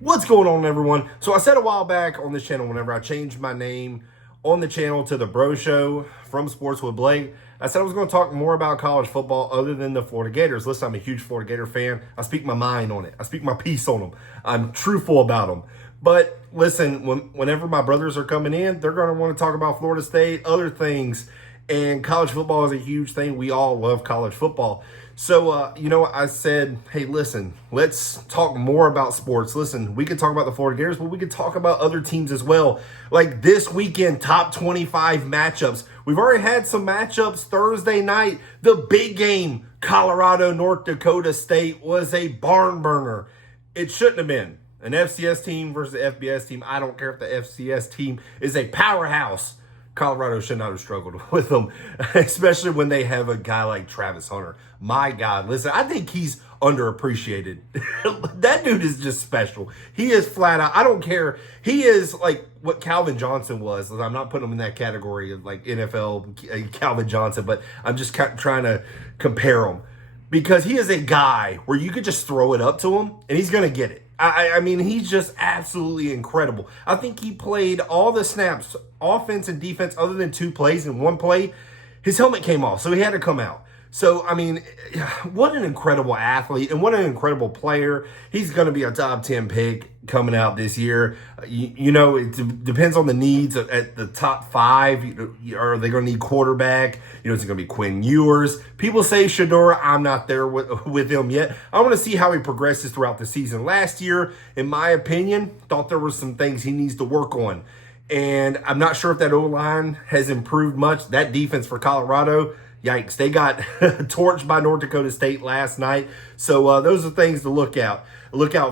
What's going on, everyone? So I said a while back on this channel, whenever I changed my name on the channel to The Bro Show from Sports with Blake, I said I was going to talk more about college football other than the Florida Gators. Listen, I'm a huge Florida Gator fan. I speak my mind on it. I speak my piece on them. I'm truthful about them. But listen, whenever my brothers are coming in, they're going to want to talk about Florida State, other things. And college football is a huge thing. We all love college football. So, I said, hey, listen, let's talk more about sports. Listen, we could talk about the Florida Gators, but we could talk about other teams as well. Like this weekend, top 25 matchups. We've already had some matchups Thursday night. The big game, Colorado, North Dakota State, was a barn burner. It shouldn't have been. An FCS team versus an FBS team. I don't care if the FCS team is a powerhouse. Colorado should not have struggled with them, especially when they have a guy like Travis Hunter. My God, listen, I think he's underappreciated. That dude is just special. He is flat out. I don't care. He is like what Calvin Johnson was. I'm not putting him in that category of like NFL Calvin Johnson, but I'm just trying to compare him because he is a guy where you could just throw it up to him and he's going to get it. I mean, he's just absolutely incredible. I think he played all the snaps, offense and defense, other than two plays. In one play, his helmet came off, so he had to come out. So, I mean, what an incredible athlete and what an incredible player. He's going to be a top 10 pick coming out this year. It depends on the needs at the top five. Are they going to need quarterback? Is it going to be Quinn Ewers? People say Shedeur. I'm not there with him yet. I want to see how he progresses throughout the season. Last year, in my opinion, thought there were some things he needs to work on. And I'm not sure if that O-line has improved much. That defense for Colorado, yikes, they got torched by North Dakota State last night. So those are things to look out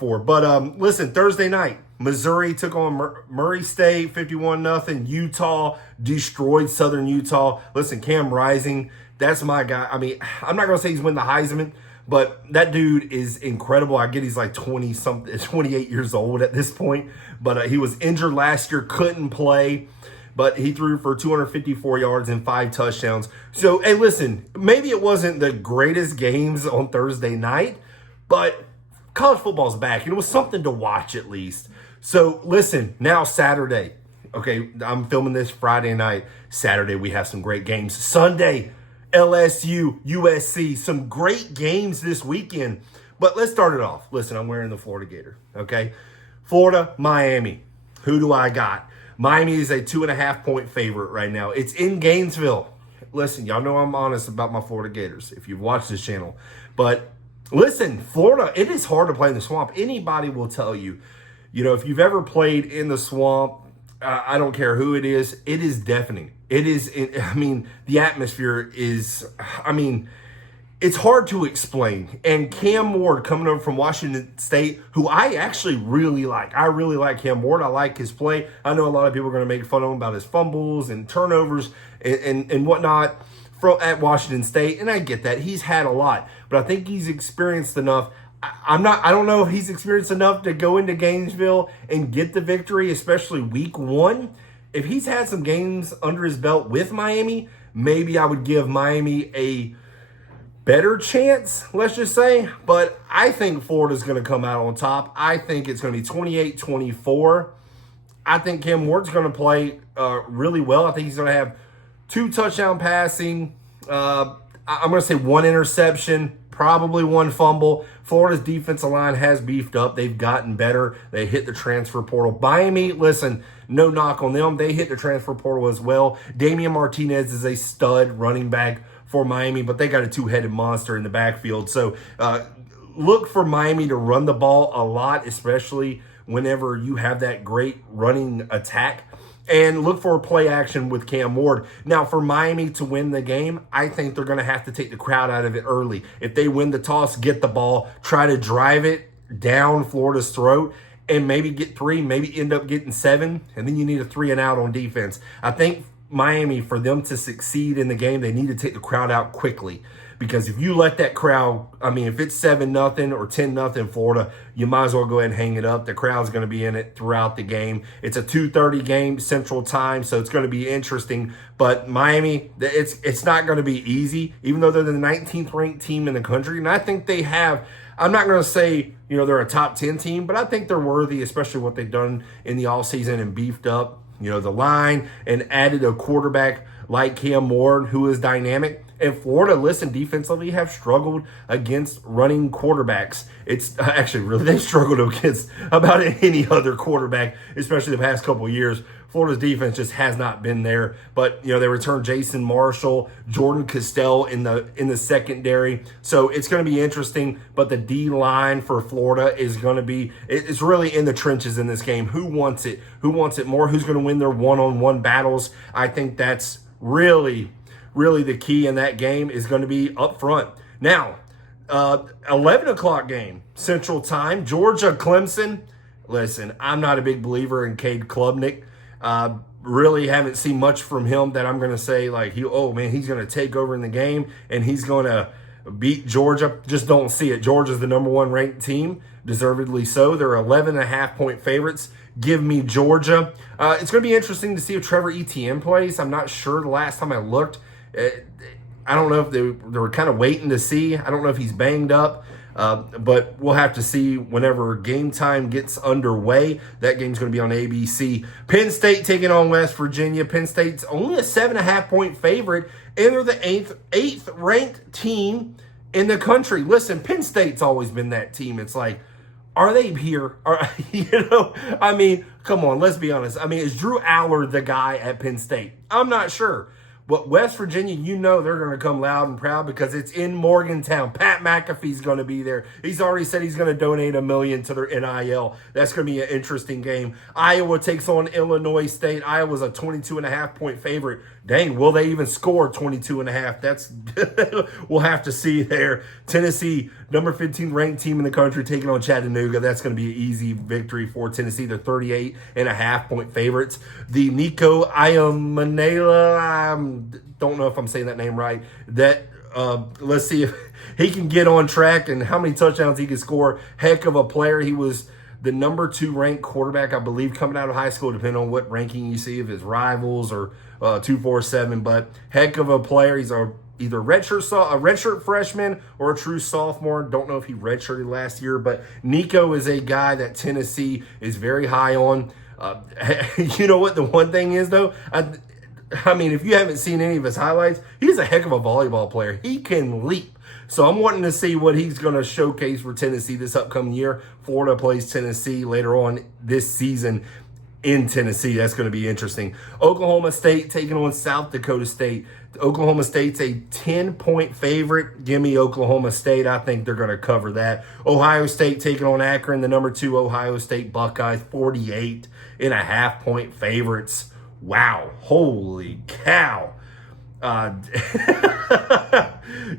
for. But listen, Thursday night, Missouri took on Murray State, 51-0. Utah destroyed Southern Utah. Listen, Cam Rising, that's my guy. I mean, I'm not going to say he's winning the Heisman, but that dude is incredible. I get he's like 28 years old at this point. But he was injured last year, couldn't play. But he threw for 254 yards and 5 touchdowns. So, hey, listen, maybe it wasn't the greatest games on Thursday night, but college football's back. It was something to watch at least. So, listen, now Saturday. Okay, I'm filming this Friday night. Saturday, we have some great games. Sunday, LSU, USC, some great games this weekend. But let's start it off. Listen, I'm wearing the Florida Gator, okay? Florida, Miami. Who do I got? Miami is a 2.5-point favorite right now. It's in Gainesville. Listen, y'all know I'm honest about my Florida Gators if you've watched this channel. But listen, Florida, it is hard to play in the swamp. Anybody will tell you, if you've ever played in the swamp, I don't care who it is deafening. The atmosphere is, it's hard to explain. And Cam Ward coming over from Washington State, who I actually really like. I really like Cam Ward. I like his play. I know a lot of people are going to make fun of him about his fumbles and turnovers and whatnot at Washington State. And I get that. He's had a lot. But I think he's experienced enough. I don't know if he's experienced enough to go into Gainesville and get the victory, especially week 1. If he's had some games under his belt with Miami, maybe I would give Miami a better chance, let's just say. But I think Florida's going to come out on top. I think it's going to be 28-24. I think Cam Ward's going to play really well. I think he's going to have 2 touchdown passing. I'm going to say 1 interception, probably 1 fumble. Florida's defensive line has beefed up. They've gotten better. They hit the transfer portal. Miami, listen, no knock on them. They hit the transfer portal as well. Damian Martinez is a stud running back for Miami, but they got a 2-headed monster in the backfield. So look for Miami to run the ball a lot, especially whenever you have that great running attack. And look for play action with Cam Ward. Now, for Miami to win the game, I think they're going to have to take the crowd out of it early. If they win the toss, get the ball, try to drive it down Florida's throat, and maybe get 3, maybe end up getting 7, and then you need a 3 and out on defense. I think Miami, for them to succeed in the game, they need to take the crowd out quickly. Because if you let that crowd, if it's 7-0 or 10-0 Florida, you might as well go ahead and hang it up. The crowd's going to be in it throughout the game. It's a 2:30 game Central Time, so it's going to be interesting. But Miami, it's not going to be easy, even though they're the 19th ranked team in the country. And I think they have I'm not going to say, they're a top 10 team, but I think they're worthy, especially what they've done in the offseason and beefed up, the line and added a quarterback like Cam Ward, who is dynamic. And Florida, listen, defensively have struggled against running quarterbacks. It's actually really, they've struggled against about any other quarterback, especially the past couple of years. Florida's defense just has not been there. But, they returned Jason Marshall, Jordan Castell in the secondary. So it's going to be interesting. But the D line for Florida is going to be, it's really in the trenches in this game. Who wants it? Who wants it more? Who's going to win their one-on-one battles? I think that's really the key in that game is going to be up front. Now, 11 o'clock game, Central Time, Georgia-Clemson. Listen, I'm not a big believer in Cade Klubnik. Really haven't seen much from him that I'm going to say like, he's going to take over in the game and he's going to beat Georgia. Just don't see it. Georgia's the number 1 ranked team, deservedly so. They're 11.5-point favorites. Give me Georgia. It's going to be interesting to see if Trevor Etienne plays. I'm not sure. The last time I looked, I don't know if they were kind of waiting to see. I don't know if he's banged up. But we'll have to see whenever game time gets underway. That game's going to be on ABC. Penn State taking on West Virginia. Penn State's only a 7.5-point favorite, and they're the eighth ranked team in the country. Listen, Penn State's always been that team. It's like, are they here? Come on, let's be honest. Is Drew Aller the guy at Penn State? I'm not sure. But West Virginia, they're going to come loud and proud because it's in Morgantown. Pat McAfee's going to be there. He's already said he's going to donate $1 million to their NIL. That's going to be an interesting game. Iowa takes on Illinois State. Iowa's a 22.5-point favorite. Dang, will they even score 22.5? That's we'll have to see there. Tennessee, number 15 ranked team in the country, taking on Chattanooga. That's going to be an easy victory for Tennessee. They're 38.5-point favorites. The Nico Iamanela, don't know if I'm saying that name right. Let's see if he can get on track and how many touchdowns he can score. Heck of a player. He was the number 2 ranked quarterback, I believe, coming out of high school, depending on what ranking you see of his rivals or 247. But heck of a player. He's either a redshirt freshman or a true sophomore. Don't know if he redshirted last year, but Nico is a guy that Tennessee is very high on. You know what the one thing is, though? If you haven't seen any of his highlights, he's a heck of a volleyball player. He can leap. So I'm wanting to see what he's going to showcase for Tennessee this upcoming year. Florida plays Tennessee later on this season in Tennessee. That's going to be interesting. Oklahoma State taking on South Dakota State. Oklahoma State's a 10-point favorite. Give me Oklahoma State. I think they're going to cover that. Ohio State taking on Akron. The number 2 Ohio State Buckeyes, 48.5-point favorites. Wow. Holy cow.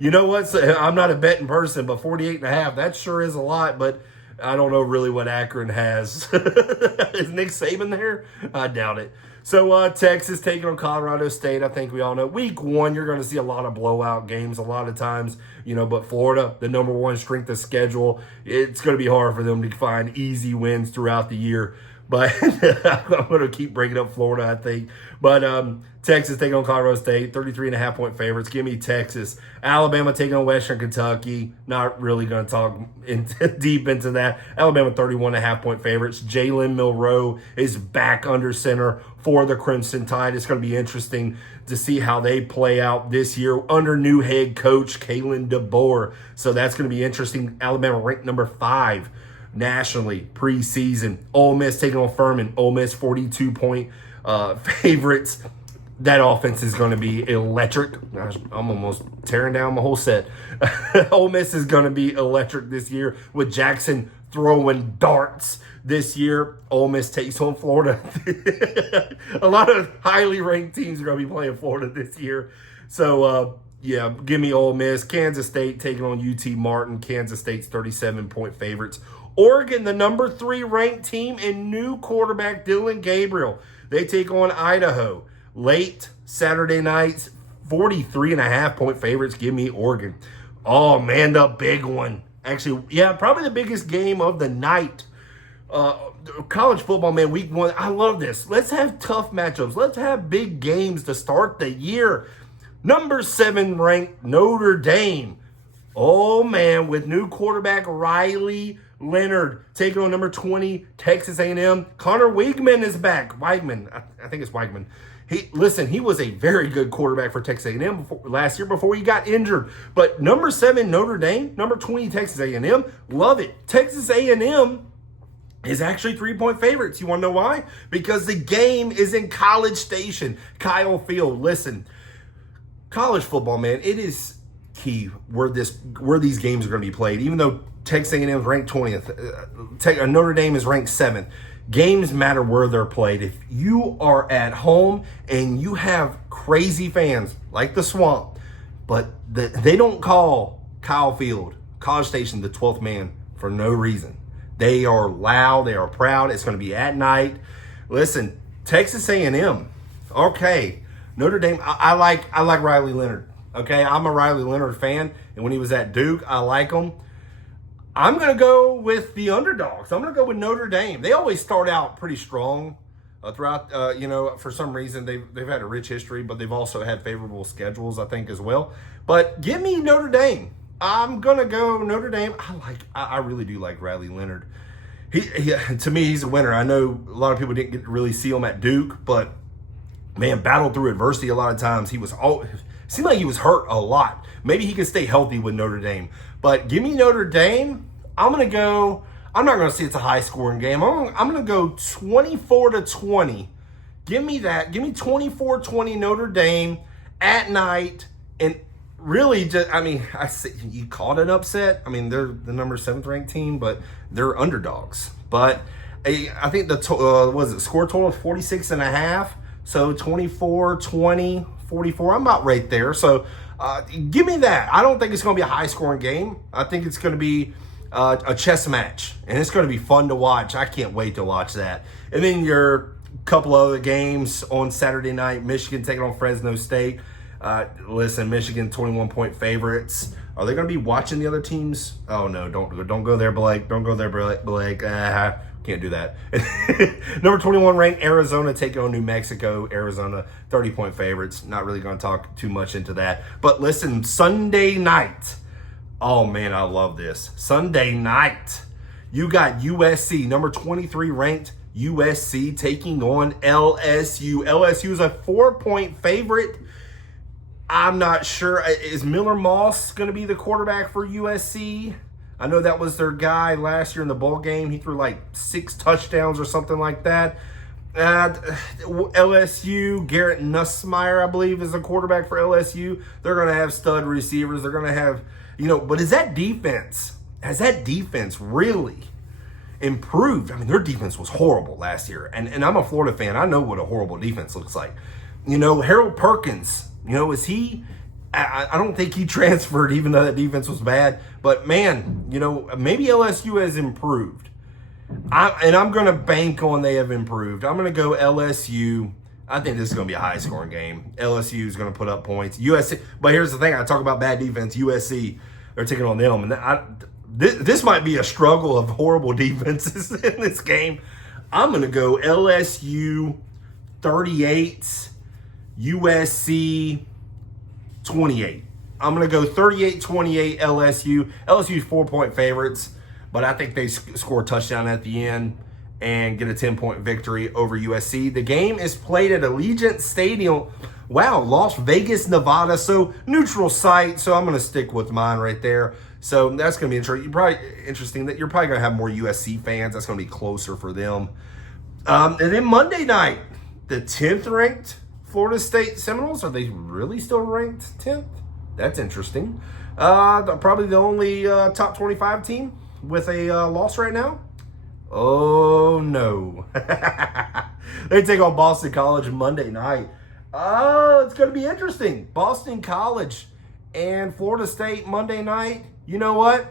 You know what? So, I'm not a betting person, but 48.5, that sure is a lot, but I don't know really what Akron has. Is Nick Saban there? I doubt it. So Texas taking on Colorado State. I think we all know week 1, you're going to see a lot of blowout games a lot of times, but Florida, the number 1 strength of schedule, it's going to be hard for them to find easy wins throughout the year. But I'm going to keep bringing up Florida, I think. But Texas taking on Colorado State, 33.5-point favorites. Give me Texas. Alabama taking on Western Kentucky. Not really going to talk deep into that. Alabama, 31.5-point favorites. Jalen Milroe is back under center for the Crimson Tide. It's going to be interesting to see how they play out this year under new head coach Kalen DeBoer. So that's going to be interesting. Alabama ranked number 5 nationally preseason. Ole Miss taking on Furman. Ole Miss 42-point favorites. That offense is going to be electric. Gosh, I'm almost tearing down my whole set. Ole Miss is going to be electric this year with Jackson throwing darts this year. Ole Miss takes on Florida. A lot of highly ranked teams are going to be playing Florida this year. So, give me Ole Miss. Kansas State taking on UT Martin. Kansas State's 37-point favorites. Oregon, the number 3 ranked team, and new quarterback Dylan Gabriel. They take on Idaho. Late Saturday nights, 43.5-point favorites. Give me Oregon. Oh, man, the big one. Actually, probably the biggest game of the night. College football, man, week 1. I love this. Let's have tough matchups. Let's have big games to start the year. Number 7 ranked Notre Dame Oh, man, with new quarterback Riley Leonard taking on number 20, Texas A&M. Connor Weigman is back. Weigman, I think it's Weigman. He was a very good quarterback for Texas A&M last year before he got injured. But number 7, Notre Dame. Number 20, Texas A&M. Love it. Texas A&M is actually 3-point favorites. You want to know why? Because the game is in College Station, Kyle Field. Listen, college football, man, it is key where these games are going to be played. Even though Texas A&M is ranked 20th, Notre Dame is ranked 7th. Games matter where they're played. If you are at home and you have crazy fans like the Swamp, but they don't call Kyle Field, College Station, the 12th man for no reason. They are loud. They are proud. It's going to be at night. Listen, Texas A&M. Okay, Notre Dame. I like Riley Leonard. Okay, I'm a Riley Leonard fan, and when he was at Duke, I like him. I'm going to go with the underdogs. I'm going to go with Notre Dame. They always start out pretty strong throughout, for some reason they've had a rich history, but they've also had favorable schedules, I think, as well. But give me Notre Dame. I'm going to go Notre Dame. I really do like Riley Leonard. He, to me, he's a winner. I know a lot of people didn't get to really see him at Duke, but, man, battled through adversity a lot of times. Seemed like he was hurt a lot. Maybe he can stay healthy with Notre Dame. But give me Notre Dame. I'm not going to say it's a high-scoring game. I'm going to go 24-20. Give me that. Give me 24-20 Notre Dame at night. And really, I say you call it an upset. I mean, they're the number 7th ranked team, but they're underdogs. But I think the score total is 46.5. So 24-20, 44. I'm about right there. So give me that. I don't think it's going to be a high-scoring game. I think it's going to be a chess match, and it's going to be fun to watch. I can't wait to watch that. And then your couple other games on Saturday night, Michigan taking on Fresno State. Listen, Michigan 21-point favorites. Are they going to be watching the other teams? Oh, no, don't go there, Blake. Don't go there, Blake. Can't do that. Number 21 ranked Arizona taking on New Mexico. Arizona 30-point favorites. Not really going to talk too much into that. But listen, Sunday night. Oh, man, I love this. Sunday night. You got USC, number 23 ranked USC taking on LSU. LSU is a 4-point favorite. I'm not sure. Is Miller Moss going to be the quarterback for USC? I know that was their guy last year in the bowl game. He threw like 6 touchdowns or something like that. LSU, Garrett Nussmeier, I believe, is the quarterback for LSU. They're going to have stud receivers. They're going to have, but has that defense really improved? I mean, their defense was horrible last year. And I'm a Florida fan. I know what a horrible defense looks like. Harold Perkins, is he? I don't think he transferred, even though that defense was bad. But, man, maybe LSU has improved. I'm going to bank on they have improved. I'm going to go LSU. I think this is going to be a high-scoring game. LSU is going to put up points. USC, but here's the thing. I talk about bad defense. USC, they're taking on them. And this might be a struggle of horrible defenses in this game. I'm going to go LSU 38, USC 28. I'm going to go 38-28 LSU. LSU's 4-point favorites, but I think they score a touchdown at the end and get a 10-point victory over USC. The game is played at Allegiant Stadium. Wow, Las Vegas, Nevada. So neutral site. So I'm going to stick with mine right there. So that's going to be interesting that you're probably going to have more USC fans. That's going to be closer for them. And then Monday night, the 10th ranked Florida State Seminoles. Are they really still ranked 10th? That's interesting. Probably the only top 25 team with a loss right now. Oh, no. They take on Boston College Monday night. Oh, it's going to be interesting. Boston College and Florida State Monday night. You know what?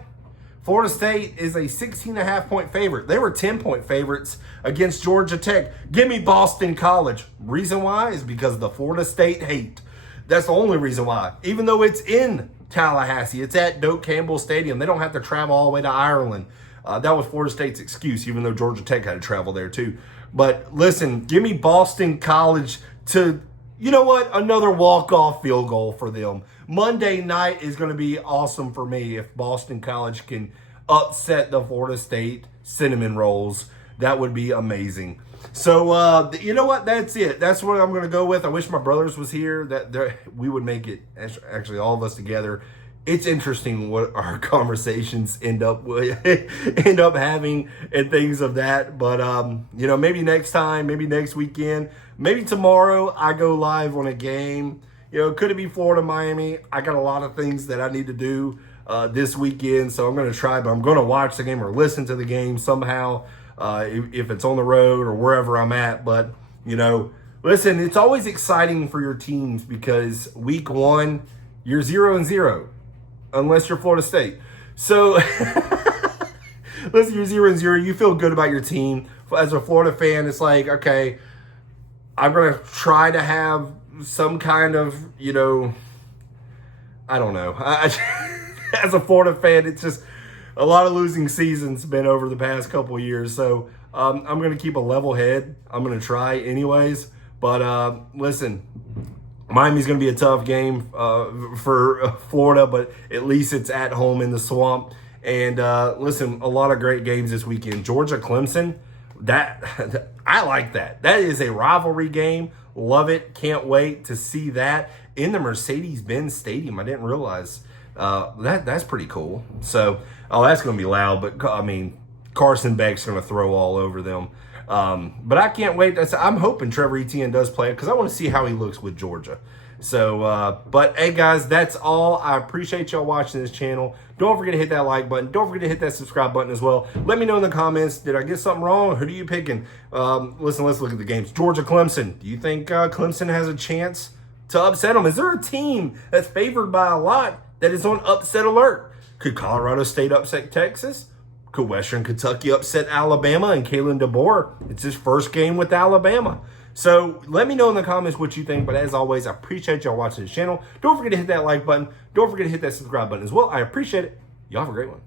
Florida State is a 16.5-point favorite. They were 10-point favorites against Georgia Tech. Give me Boston College. Reason why is because of the Florida State hate. That's the only reason why. Even though it's in Tallahassee, it's at Doak Campbell Stadium. They don't have to travel all the way to Ireland. That was Florida State's excuse, even though Georgia Tech had to travel there too. But listen, give me Boston College to You know what? Another walk-off field goal for them. Monday night is going to be awesome for me if Boston College can upset the Florida State Cinnamon Rolls. That would be amazing. So, you know what? That's it. That's what I'm going to go with. I wish my brothers was here. That we would make it, actually all of us together. It's interesting what our conversations end up having and things of that. But, you know, maybe next time, maybe next weekend, maybe tomorrow I go live on a game. You know, could it be Florida, Miami? I got a lot of things that I need to do this weekend. So I'm going to try, but I'm going to watch the game or listen to the game somehow. If it's on the road or wherever I'm at. But, you know, listen, it's always exciting for your teams because week one, you're 0-0, unless you're Florida State. So, listen, you're 0-0. You feel good about your team. As a Florida fan, it's like, okay, I'm going to try to have some kind of, you know, I don't know. As a Florida fan, it's just a lot of losing seasons been over the past couple of years. So I'm going to keep a level head. I'm going to try anyways. But listen, Miami's going to be a tough game for Florida, but at least it's at home in the swamp. And listen, a lot of great games this weekend. Georgia, Clemson, that I like that. That is a rivalry game. Love it. Can't wait to see that in the Mercedes-Benz Stadium. I didn't realize that's pretty cool. So, that's going to be loud, but I mean, Carson Beck's going to throw all over them. But I can't wait. I'm hoping Trevor Etienne does play it because I want to see how he looks with Georgia. So, but hey guys, that's all. I appreciate y'all watching this channel. Don't forget to hit that like button. Don't forget to hit that subscribe button as well. Let me know in the comments, did I get something wrong? Who are you picking? Listen, let's look at the games. Georgia, Clemson. Do you think Clemson has a chance to upset them? Is there a team that's favored by a lot that is on upset alert? Could Colorado State upset Texas? Could Western Kentucky upset Alabama and Kalen DeBoer? It's his first game with Alabama. So let me know in the comments what you think. But as always, I appreciate y'all watching this channel. Don't forget to hit that like button. Don't forget to hit that subscribe button as well. I appreciate it. Y'all have a great one.